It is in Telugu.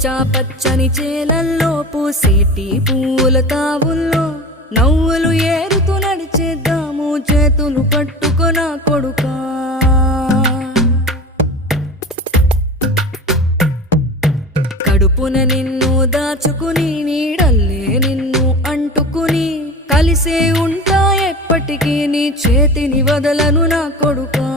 పచ్చా పచ్చని చేలల్లో పూసేటి పూల తావుల్లో నవ్వులు ఏరుతూ నడిచేద్దాము చేతులు పట్టుకొన కొడుకా కడుపున నిన్ను దాచుకుని నీడల్లే నిన్ను అంటుకుని కలిసే ఉంటా ఎప్పటికీ నీ చేతిని వదలను నా కొడుకా